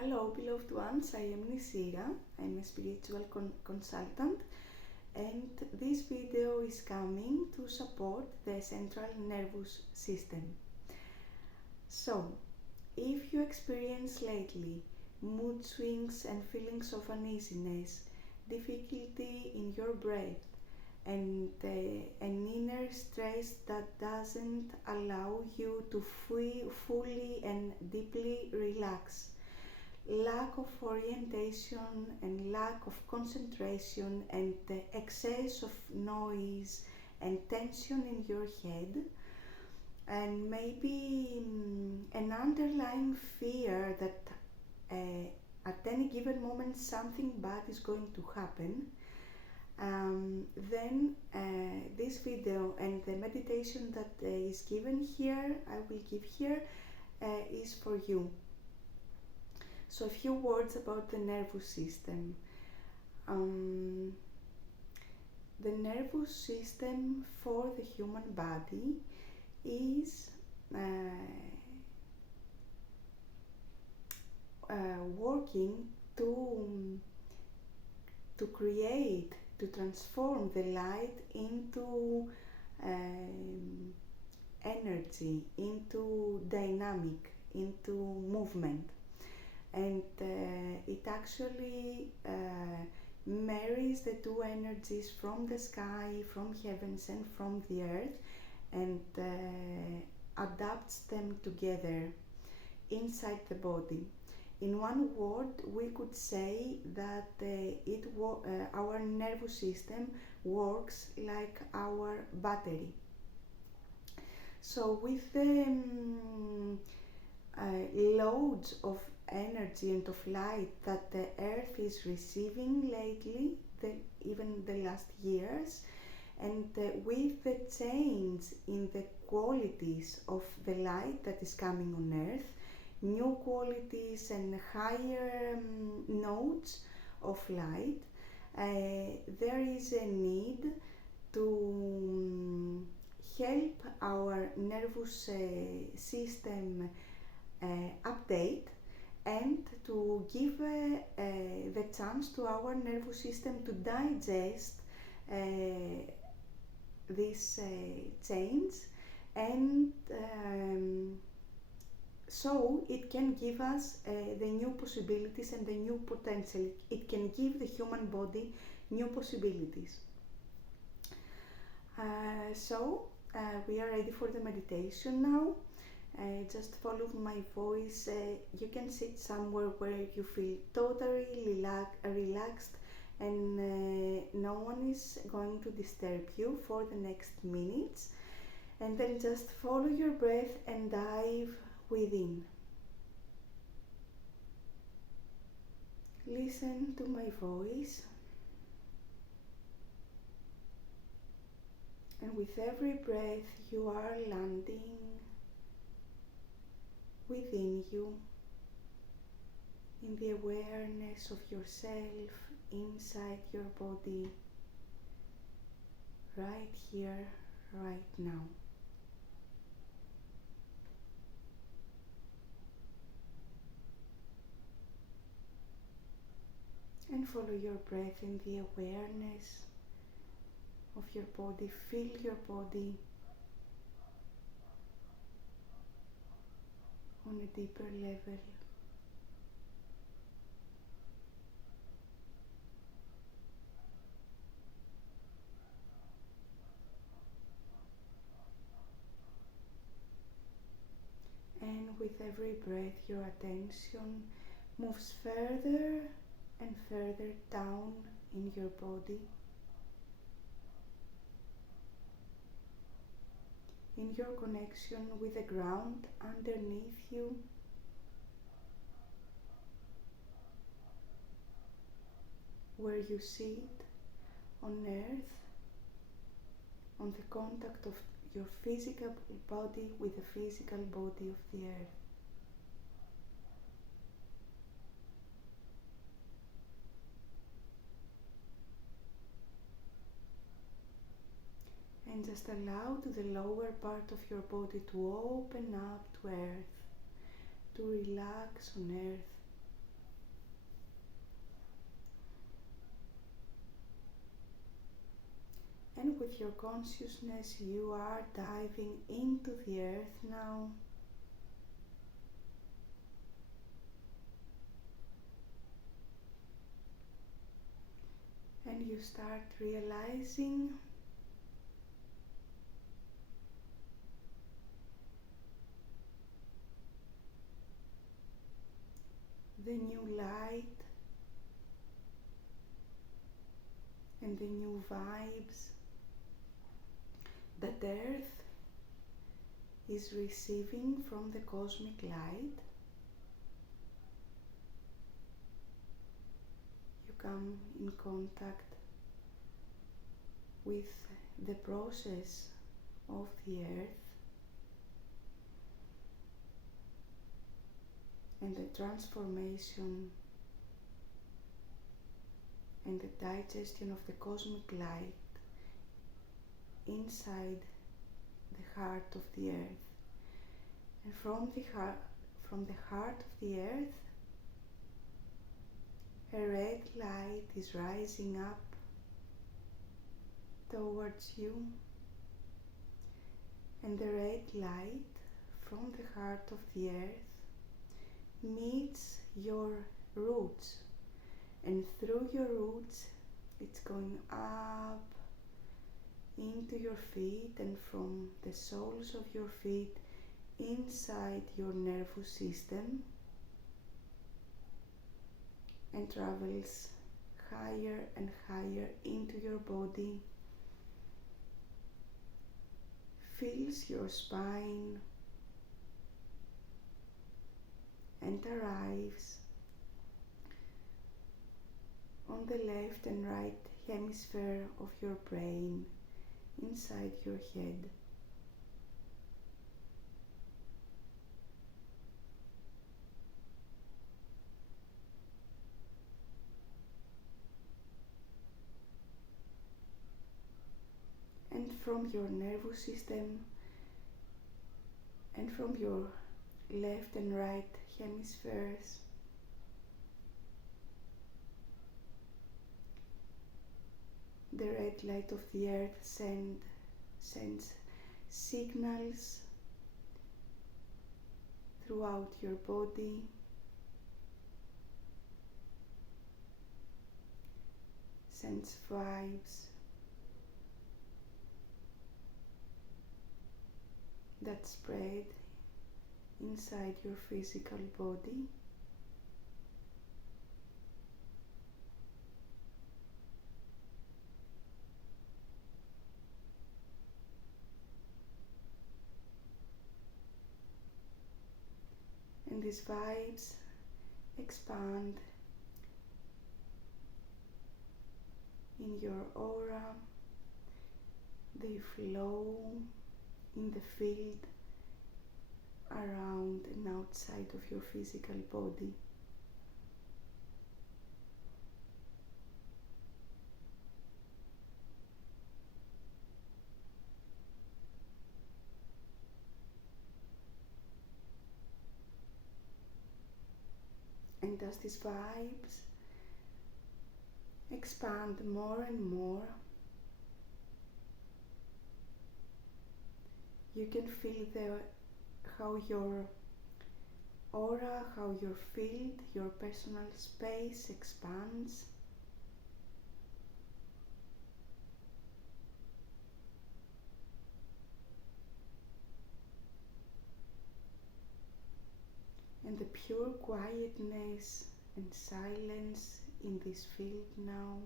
Hello, beloved ones. I am Nisira. I'm a spiritual consultant, and this video is coming to support the central nervous system. So, if you experience lately mood swings and feelings of uneasiness, difficulty in your breath, and an inner stress that doesn't allow you to fully and deeply relax, lack of orientation and lack of concentration, and the excess of noise and tension in your head, and maybe an underlying fear that at any given moment something bad is going to happen, then this video and the meditation that is given here, I will give here, is for you. So a few words about the nervous system. The nervous system for the human body is working to create, to transform the light into energy, into dynamic, into movement. And it actually marries the two energies from the sky, from heavens and from the earth, and adapts them together inside the body. In one word, we could say that our nervous system works like our battery. So with the loads of energy and of light that the earth is receiving lately, even the last years, and with the change in the qualities of the light that is coming on earth, new qualities and higher nodes of light, there is a need to help our nervous system update, and to give the chance to our nervous system to digest this change, and so it can give us the new possibilities and the new potential. It can give the human body new possibilities. We are ready for the meditation now. Just follow my voice. You can sit somewhere where you feel totally relaxed, and no one is going to disturb you for the next minutes. And then just follow your breath and dive within. Listen to my voice, and with every breath you are landing within you, in the awareness of yourself inside your body, right here, right now. And follow your breath in the awareness of your body. Feel your body on a deeper level. And with every breath, your attention moves further and further down in your body, in your connection with the ground underneath you, where you sit on earth, on the contact of your physical body with the physical body of the earth. And just allow to the lower part of your body to open up to earth, to relax on earth, with your consciousness you are diving into the earth now. And you start realizing the new light and the new vibes that Earth is receiving from the cosmic light. You come in contact with the process of the Earth and the transformation and the digestion of the cosmic light inside the heart of the earth. And from the heart of the earth, a red light is rising up towards you, and the red light from the heart of the earth meets your roots, and through your roots it's going up into your feet, and from the soles of your feet inside your nervous system, and travels higher and higher into your body, fills your spine, and arrives on the left and right hemisphere of your brain, inside your head. And from your nervous system and from your left and right hemispheres, the red light of the earth sends signals throughout your body, sends vibes that spread inside your physical body. And these vibes expand in your aura, they flow in the field around and outside of your physical body. And as these vibes expand more and more, you can feel how your aura, how your field, your personal space expands. And the pure quietness and silence in this field now.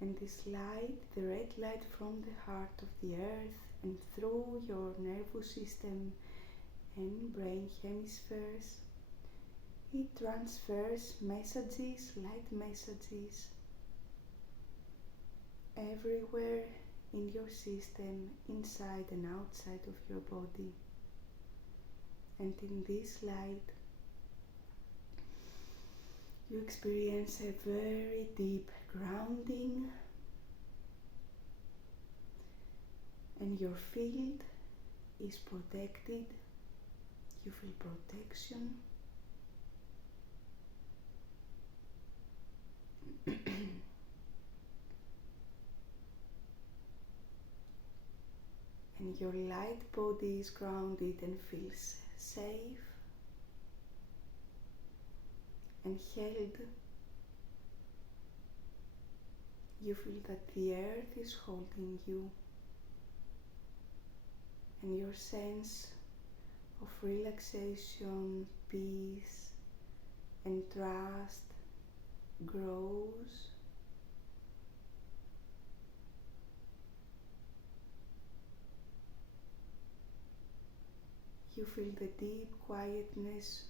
And this light, the red light from the heart of the earth and through your nervous system and brain hemispheres, it transfers messages, light messages, everywhere in your system, inside and outside of your body. And in this light, you experience a very deep grounding and your field is protected. You feel protection. And your light body is grounded and feels safe and held. You feel that the earth is holding you, and your sense of relaxation, peace, and trust grows. You feel the deep quietness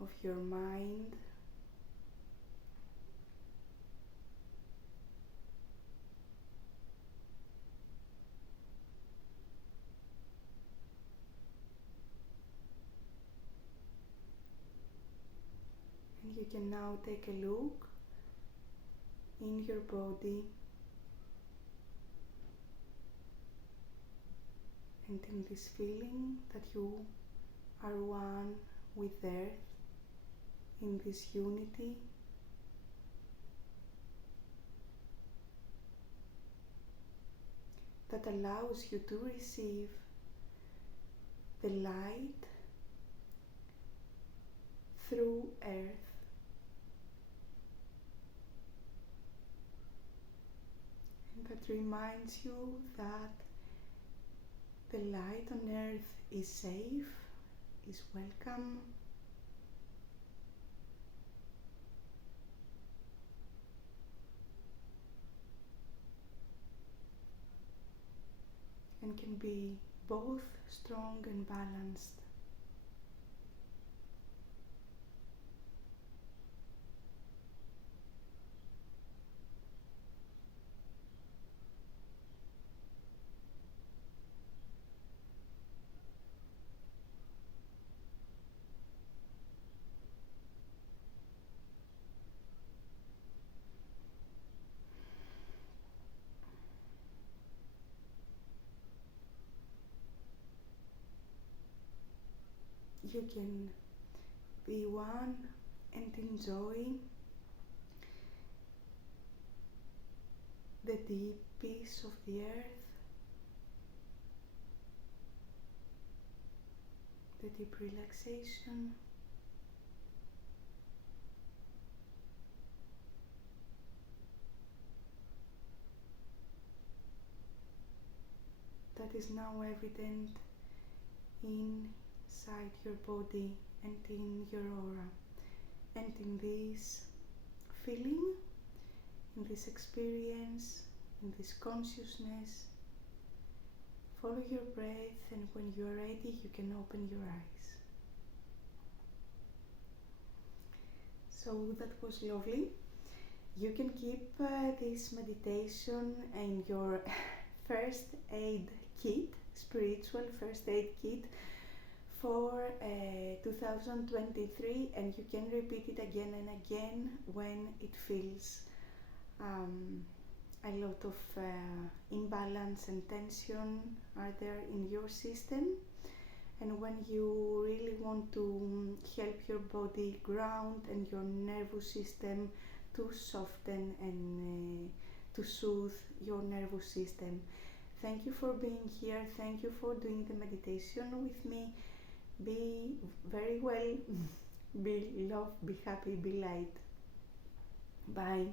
of your mind. And you can now take a look in your body and in this feeling that you are one with earth, in this unity. That allows you to receive the light through earth. And that reminds you that the light on earth is safe, is welcome, and can be both strong and balanced. You can be one and enjoy the deep peace of the earth, the deep relaxation. That is now evident inside your body and in your aura, and in this feeling, in this experience, in this consciousness. Follow your breath, and when you are ready, you can open your eyes. So that was lovely. You can keep this meditation in your first aid kit, spiritual first aid kit for 2023, and you can repeat it again and again when it feels a lot of imbalance and tension are there in your system, and when you really want to help your body ground and your nervous system to soften and to soothe your nervous system. Thank you for being here. Thank you for doing the meditation with me. Be very well, be love, be happy, be light. Bye.